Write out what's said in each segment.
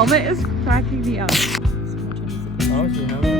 helmet is cracking me up. Oh, so you have it?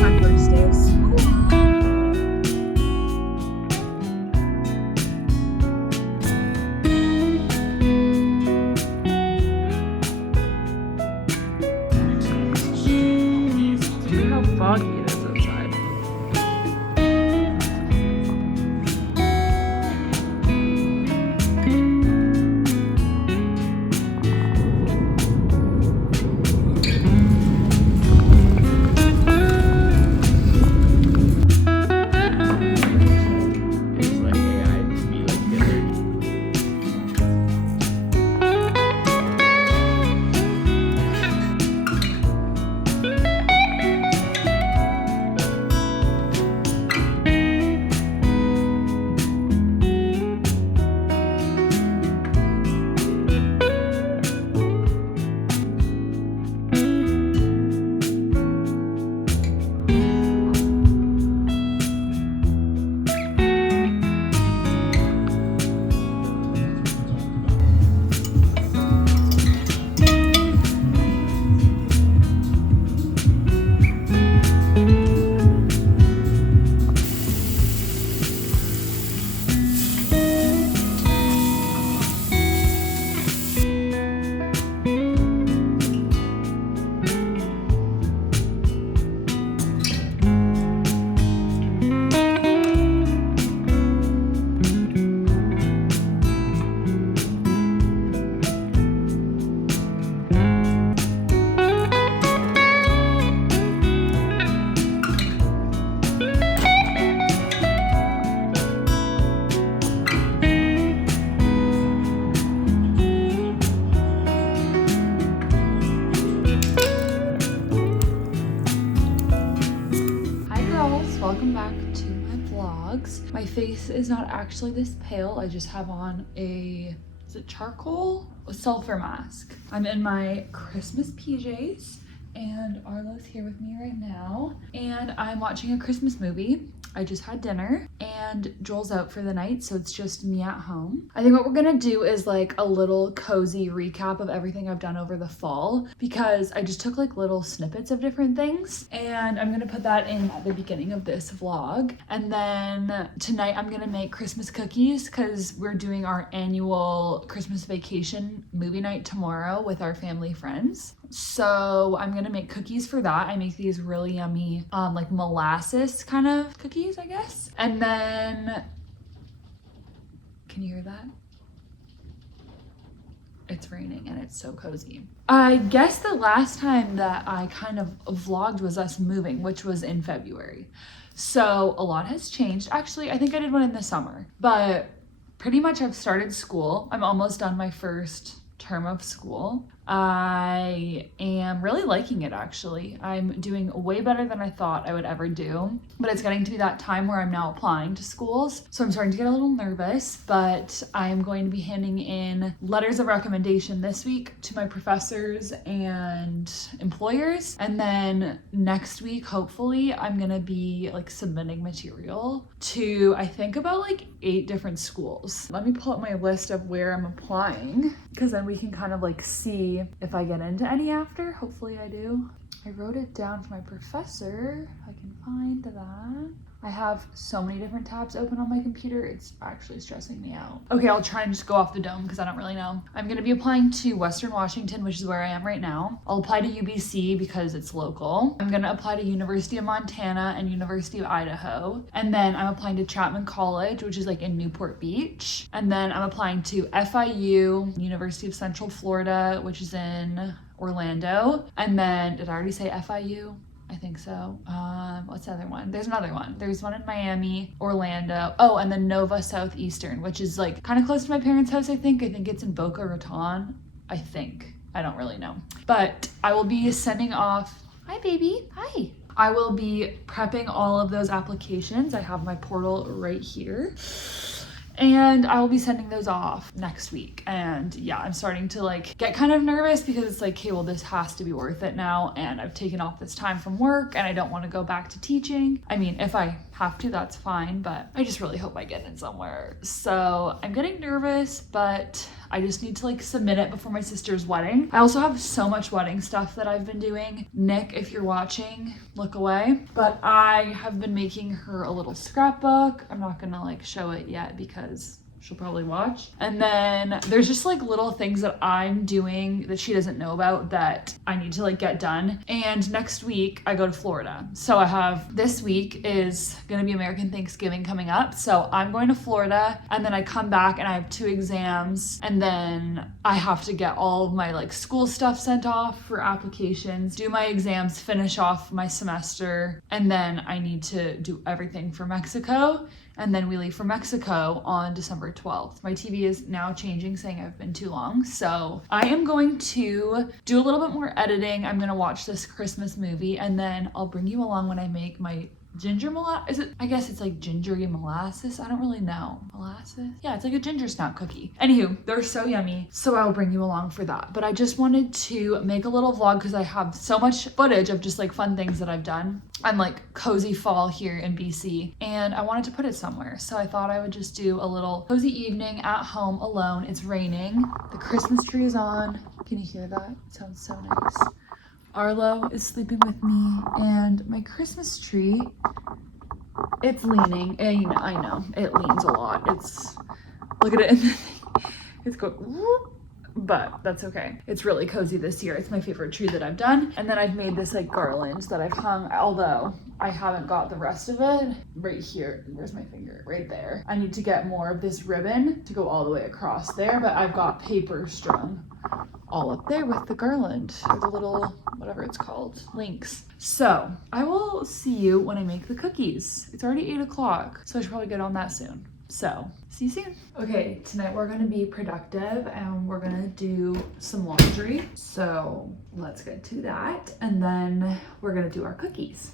My first day of school. Look how foggy it is outside. It's like AI to be like Hitler. Hi girls, welcome back to my vlogs. My face is not actually this pale. I just have on a, is it charcoal? A sulfur mask. I'm in my Christmas PJs and Arlo's here with me right now. And I'm watching a Christmas movie. I just had dinner and Joel's out for the night, so it's just me at home. I think what we're gonna do is like a little cozy recap of everything I've done over the fall, because I just took like little snippets of different things, and I'm gonna put that in at the beginning of this vlog. And then tonight I'm gonna make Christmas cookies because we're doing our annual Christmas vacation movie night tomorrow with our family friends. So I'm gonna make cookies for that. I make these really yummy like molasses kind of cookies, I guess. And then, can you hear that? It's raining and it's so cozy. I guess the last time that I kind of vlogged was us moving, which was in February. So a lot has changed. Actually, I think I did one in the summer, but pretty much I've started school. I'm almost done my first term of school. I am really liking it, actually. I'm doing way better than I thought I would ever do, but it's getting to be that time where I'm now applying to schools. So I'm starting to get a little nervous, but I'm going to be handing in letters of recommendation this week to my professors and employers. And then next week, hopefully, I'm gonna be like submitting material to, I think, about like 8 different schools. Let me pull up my list of where I'm applying, because then we can kind of like see if I get into any after. Hopefully I do. I wrote it down for my professor, if I can find that. I have so many different tabs open on my computer, it's actually stressing me out. Okay, I'll try and just go off the dome because I don't really know. I'm gonna be applying to Western Washington, which is where I am right now. I'll apply to UBC because it's local. I'm gonna apply to University of Montana and University of Idaho. And then I'm applying to Chapman College, which is like in Newport Beach. And then I'm applying to FIU, University of Central Florida, which is in Orlando. And then, did I already say FIU? I think so. What's the other one? There's another one. There's one in Miami, Orlando. Oh, and then Nova Southeastern, which is like kind of close to my parents' house, I think. I think it's in Boca Raton. I think. I don't really know. But I will be sending off, hi baby, hi. I will be prepping all of those applications. I have my portal right here. And I will be sending those off next week. And yeah, I'm starting to like get kind of nervous because it's like, okay, well, this has to be worth it now. And I've taken off this time from work and I don't want to go back to teaching. I mean, if I have to, that's fine, but I just really hope I get in somewhere. So I'm getting nervous, but I just need to like submit it before my sister's wedding. I also have so much wedding stuff that I've been doing. Nick, if you're watching, look away. But I have been making her a little scrapbook. I'm not gonna like show it yet because she'll probably watch. And then there's just like little things that I'm doing that she doesn't know about that I need to like get done. And next week I go to Florida. So I have, this week is gonna be American Thanksgiving coming up. So I'm going to Florida and then I come back and I have 2 exams and then I have to get all of my like school stuff sent off for applications, do my exams, finish off my semester, and then I need to do everything for Mexico. And then we leave for Mexico on December 12th. My TV is now changing, saying I've been too long. So I am going to do a little bit more editing. I'm gonna watch this Christmas movie and then I'll bring you along when I make my ginger molasses. I guess it's like gingery molasses. I don't really know. Molasses? Yeah, it's like a ginger snap cookie. Anywho, they're so yummy. So I'll bring you along for that. But I just wanted to make a little vlog because I have so much footage of just like fun things that I've done. I'm like cozy fall here in BC and I wanted to put it somewhere. So I thought I would just do a little cozy evening at home alone. It's raining. The Christmas tree is on. Can you hear that? It sounds so nice. Arlo is sleeping with me and my Christmas tree, it's leaning. And I know it leans a lot. It's, look at it. It's going, whoop, but that's okay. It's really cozy this year. It's my favorite tree that I've done. And then I've made this like garland that I've hung, although I haven't got the rest of it right here. Where's my finger? Right there. I need to get more of this ribbon to go all the way across there, but I've got paper strung all up there with the garland or the little, whatever it's called, links. So I will see you when I make the cookies. It's already 8 o'clock, so I should probably get on that soon. So see you soon. Okay, tonight we're gonna be productive and we're gonna do some laundry. So let's get to that. And then we're gonna do our cookies.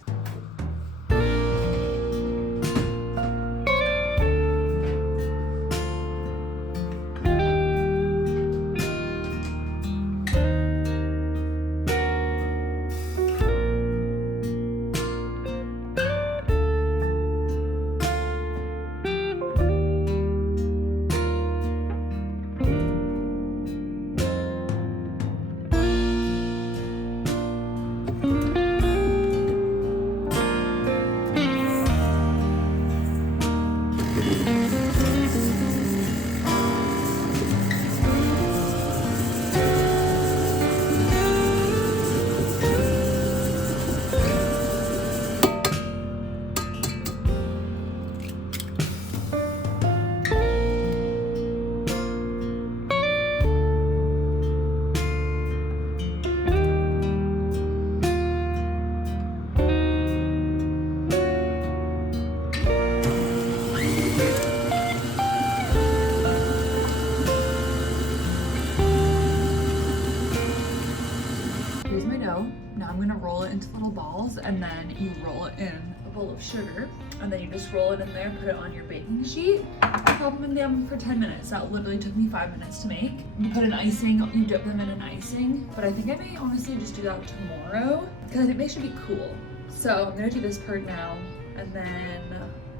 Now I'm gonna roll it into little balls and then you roll it in a bowl of sugar and then you just roll it in there, put it on your baking sheet, pop them in the oven for 10 minutes. That literally took me 5 minutes to make. You put an icing, you dip them in an icing, but I think I may honestly just do that tomorrow because I think they should be cool. So I'm gonna do this part now and then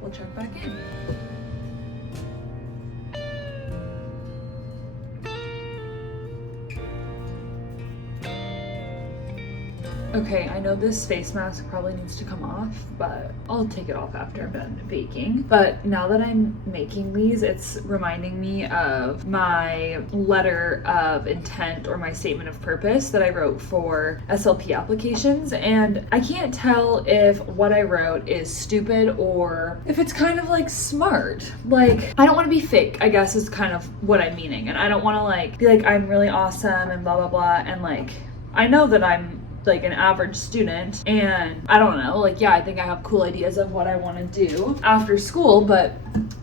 we'll check back in. Okay, I know this face mask probably needs to come off, but I'll take it off after I'm done baking. But now that I'm making these, it's reminding me of my letter of intent or my statement of purpose that I wrote for SLP applications. And I can't tell if what I wrote is stupid or if it's kind of like smart. Like, I don't want to be fake, I guess is kind of what I'm meaning. And I don't want to like be like, I'm really awesome and blah, blah, blah. And like, I know that I'm like an average student and I don't know, like, yeah, I think I have cool ideas of what I want to do after school, but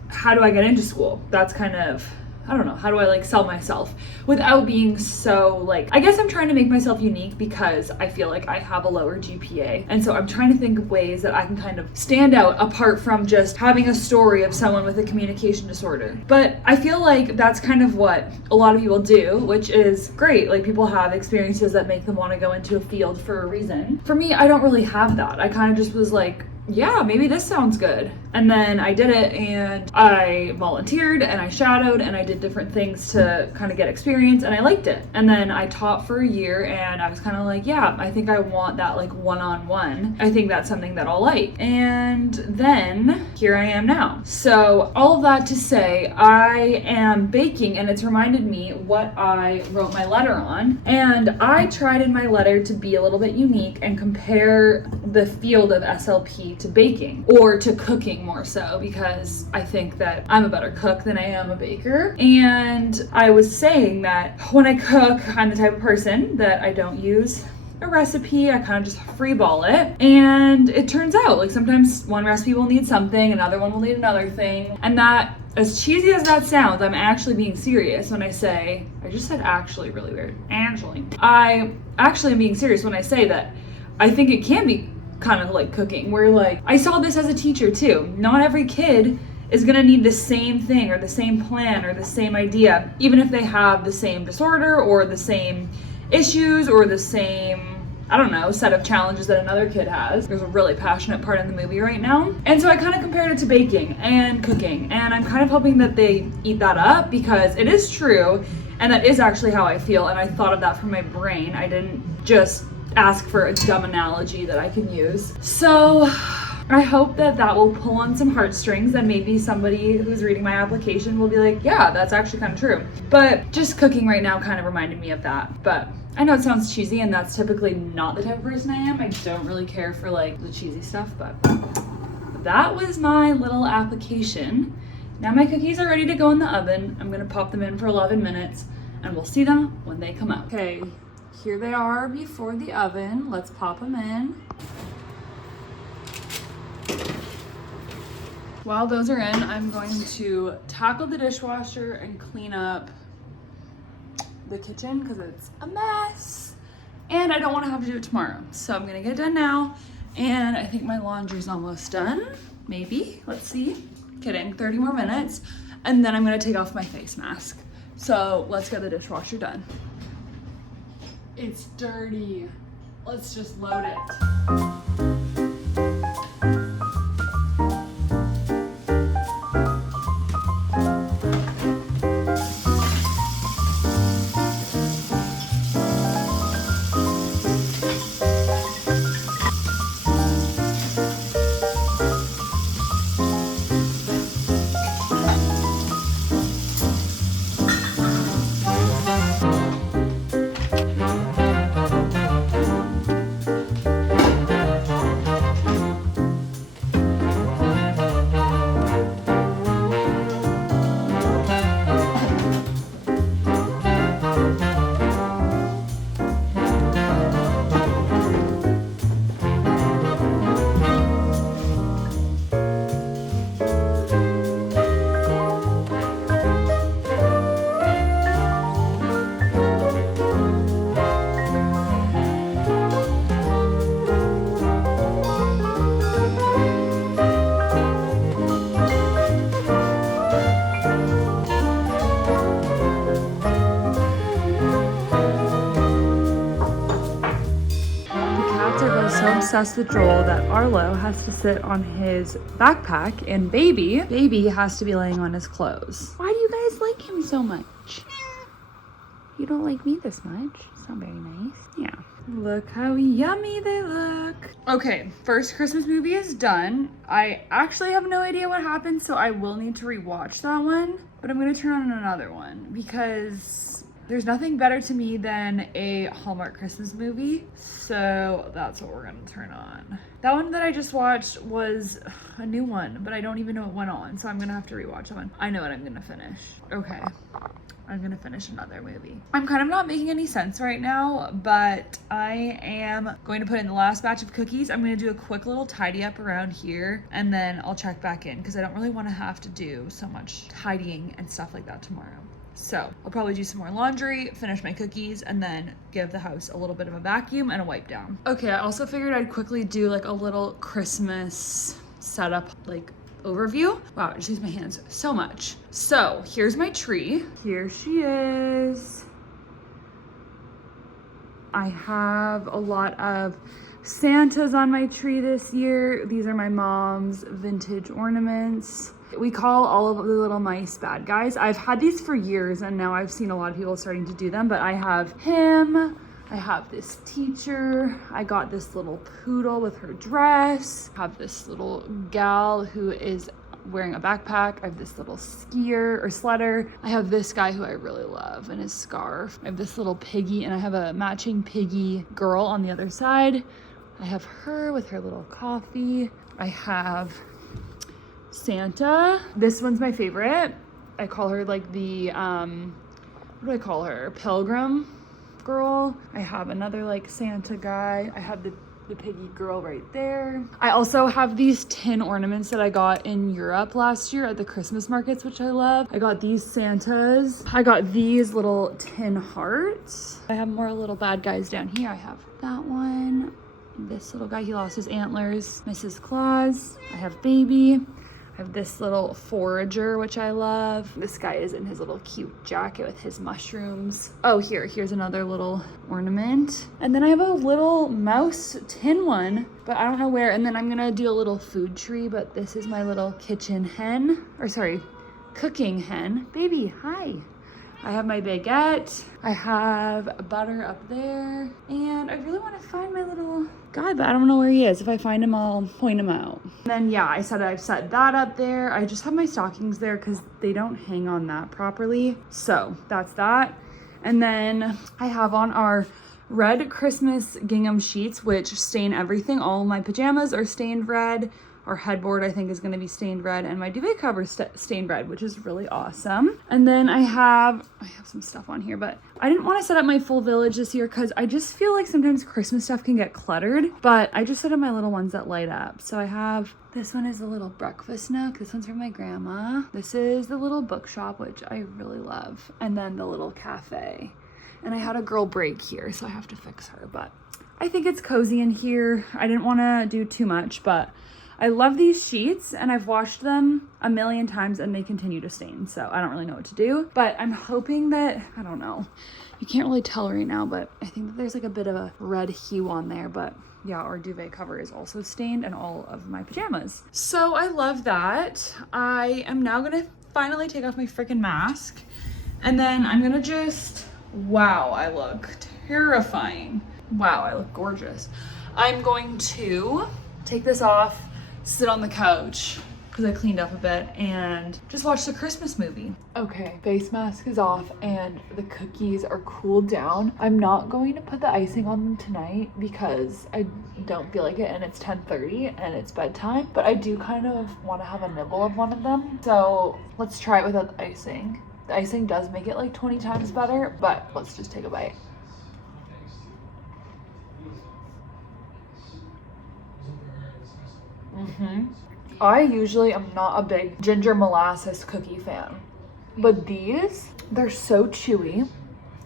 how do I get into school? That's kind of I don't know, how do I like sell myself without being so like, I guess I'm trying to make myself unique because I feel like I have a lower GPA. And so I'm trying to think of ways that I can kind of stand out apart from just having a story of someone with a communication disorder. But I feel like that's kind of what a lot of people do, which is great. Like people have experiences that make them want to go into a field for a reason. For me, I don't really have that. I kind of just was like, yeah, maybe this sounds good. And then I did it and I volunteered and I shadowed and I did different things to kind of get experience and I liked it. And then I taught for a year and I was kind of like, yeah, I think I want that like one-on-one. I think that's something that I'll like. And then here I am now. So all of that to say, I am baking and it's reminded me what I wrote my letter on. And I tried in my letter to be a little bit unique and compare the field of SLP to baking or to cooking more so, because I think that I'm a better cook than I am a baker. And I was saying that when I cook, I'm the type of person that I don't use a recipe. I kind of just freeball it. And it turns out like sometimes one recipe will need something, another one will need another thing. And that, as cheesy as that sounds, I'm actually being serious when I say, I just said actually really weird. I actually am being serious when I say that I think it can be kind of like cooking, where like I saw this as a teacher too. Not every kid is gonna need the same thing or the same plan or the same idea, even if they have the same disorder or the same issues or the same, I don't know, set of challenges that another kid has. There's a really passionate part in the movie right now. And so I kind of compared it to baking and cooking, and I'm kind of hoping that they eat that up because it is true and that is actually how I feel, and I thought of that from my brain. I didn't just ask for a dumb analogy that I can use. So I hope that that will pull on some heartstrings and maybe somebody who's reading my application will be like, yeah, that's actually kind of true. But just cooking right now kind of reminded me of that. But I know it sounds cheesy and that's typically not the type of person I am. I don't really care for like the cheesy stuff, but that was my little application. Now my cookies are ready to go in the oven. I'm gonna pop them in for 11 minutes and we'll see them when they come out. Okay. Here they are before the oven. Let's pop them in. While those are in, I'm going to tackle the dishwasher and clean up the kitchen because it's a mess. And I don't want to have to do it tomorrow. So I'm going to get it done now. And I think my laundry's almost done. Maybe. Let's see. Kidding. 30 more minutes. And then I'm going to take off my face mask. So let's get the dishwasher done. It's dirty. Let's just load it. Obsessed with Joel that Arlo has to sit on his backpack and baby has to be laying on his clothes. Why do you guys like him so much? You don't like me this much. It's not very nice. Yeah. Look how yummy they look. Okay, first Christmas movie is done. I actually have no idea what happened, so I will need to rewatch that one, but I'm gonna turn on another one because there's nothing better to me than a Hallmark Christmas movie, so that's what we're gonna turn on. That one that I just watched was a new one, but I don't even know it went on, so I'm gonna have to rewatch that one. I know what I'm gonna finish. Okay, I'm gonna finish another movie. I'm kind of not making any sense right now, but I am going to put in the last batch of cookies. I'm gonna do a quick little tidy up around here and then I'll check back in because I don't really want to have to do so much tidying and stuff like that tomorrow. So I'll probably do some more laundry, finish my cookies, and then give the house a little bit of a vacuum and a wipe down. Okay, I also figured I'd quickly do like a little Christmas setup, like overview. Wow, I just use my hands so much. So here's my tree. Here she is. I have a lot of Santas on my tree this year. These are my mom's vintage ornaments. We call all of the little mice bad guys. I've had these for years and now I've seen a lot of people starting to do them, but I have him. I have this teacher. I got this little poodle with her dress. I have this little gal who is wearing a backpack. I have this little skier or sledder. I have this guy who I really love and his scarf. I have this little piggy and I have a matching piggy girl on the other side. I have her with her little coffee. I have Santa. This one's my favorite. I call her like the, what do I call her? Pilgrim girl. I have another like Santa guy. I have the piggy girl right there. I also have these tin ornaments that I got in Europe last year at the Christmas markets, which I love. I got these Santas. I got these little tin hearts. I have more little bad guys down here. I have that one. This little guy, he lost his antlers. Mrs. Claus. I have baby. I have this little forager, which I love. This guy is in his little cute jacket with his mushrooms. Oh, here's another little ornament. And then I have a little mouse tin one, but I don't know where. And then I'm gonna do a little food tree, but this is my little kitchen hen, or sorry, cooking hen. Baby, hi. I have my baguette. I have butter up there. And I really want to find my little guy, but I don't know where he is. If I find him, I'll point him out. And then yeah, I said I've set that up there. I just have my stockings there because they don't hang on that properly. So that's that. And then I have on our red Christmas gingham sheets, which stain everything. All of my pajamas are stained red. Our headboard, I think, is going to be stained red, and my duvet cover is stained red, which is really awesome. And then I have some stuff on here, but I didn't want to set up my full village this year because I just feel like sometimes Christmas stuff can get cluttered, but I just set up my little ones that light up. So I have, this one is a little breakfast nook. This one's from my grandma. This is the little bookshop, which I really love. And then the little cafe. And I had a girl break here, so I have to fix her, but I think it's cozy in here. I didn't want to do too much, but I love these sheets and I've washed them a million times and they continue to stain. So I don't really know what to do, but I'm hoping that, I don't know, you can't really tell right now, but I think that there's like a bit of a red hue on there, but yeah, our duvet cover is also stained and all of my pajamas. So I love that. I am now gonna finally take off my freaking mask and then I'm gonna just, wow, I look terrifying. Wow, I look gorgeous. I'm going to take this off, sit on the couch because I cleaned up a bit and just watch the Christmas movie. Okay, face mask is off and the cookies are cooled down. I'm not going to put the icing on them tonight because I don't feel like it and it's 10:30 and it's bedtime, but I do kind of want to have a nibble of one of them. So let's try it without the icing. The icing does make it like 20 times better, but let's just take a bite. I usually am not a big ginger molasses cookie fan, but these, they're so chewy.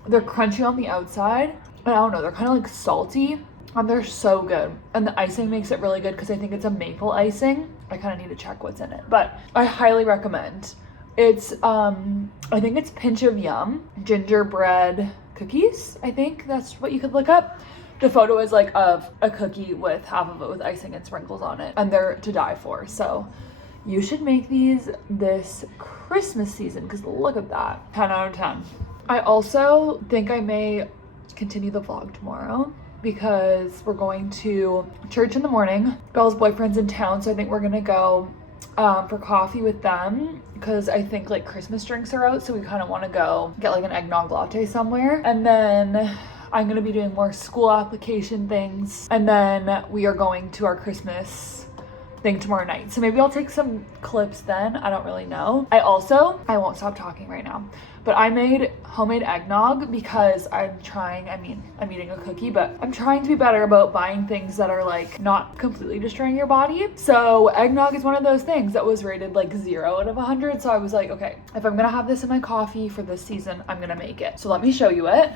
They're crunchy on the outside, and I don't know, they're kind of like salty, and they're so good. And the icing makes it really good because I think it's a maple icing. I kind of need to check what's in it, but I highly recommend. It's, I think it's Pinch of Yum gingerbread cookies. I think that's what you could look up. The photo is like of a cookie with half of it with icing and sprinkles on it, and they're to die for. So you should make these this Christmas season because look at that, 10 out of 10. I also think I may continue the vlog tomorrow because we're going to church in the morning. Belle's boyfriend's in town, so I think we're gonna go for coffee with them because I think like Christmas drinks are out, so we kind of want to go get like an eggnog latte somewhere. And then I'm going to be doing more school application things. And then we are going to our Christmas thing tomorrow night. So maybe I'll take some clips then. I don't really know. I won't stop talking right now, but I made homemade eggnog because I'm eating a cookie, but I'm trying to be better about buying things that are like not completely destroying your body. So eggnog is one of those things that was rated like 0 out of 100. So I was like, okay, if I'm gonna have this in my coffee for this season, I'm gonna make it. So let me show you it.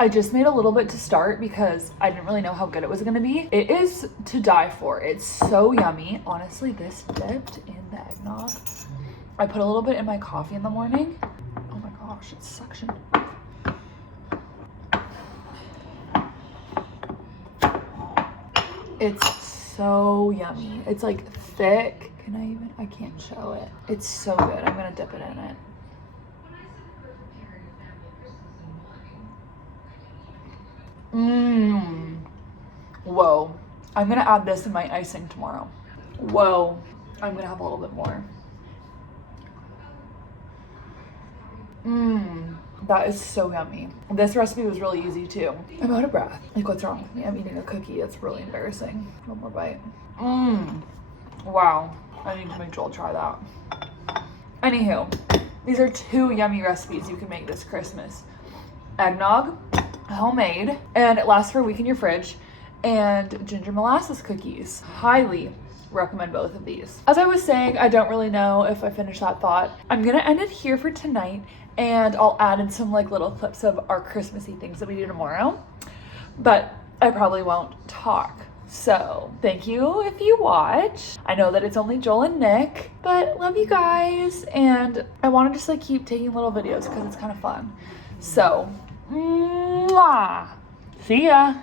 I just made a little bit to start because I didn't really know how good it was gonna be. It is to die for. It's so yummy. Honestly, this dipped in the eggnog. I put a little bit in my coffee in the morning. Oh my gosh, it's suction. It's so yummy. It's like thick. I can't show it. It's so good. I'm gonna dip it in it. Whoa. I'm gonna add this in my icing tomorrow. Whoa. I'm gonna have a little bit more. That is so yummy. This recipe was really easy too. I'm out of breath. Like, what's wrong with me? I'm eating a cookie. It's really embarrassing. One more bite. Wow. I need to make Joel try that. Anywho, these are 2 yummy recipes you can make this Christmas. Eggnog, homemade, and it lasts for a week in your fridge, and ginger molasses cookies. Highly recommend both of these. As I was saying, I don't really know if I finished that thought. I'm gonna end it here for tonight, and I'll add in some like little clips of our Christmassy things that we do tomorrow, but I probably won't talk. So thank you if you watch. I know that it's only Joel and Nick, but love you guys, and I want to just like keep taking little videos because it's kind of fun. So mwah. See ya.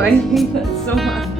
I hate that so much.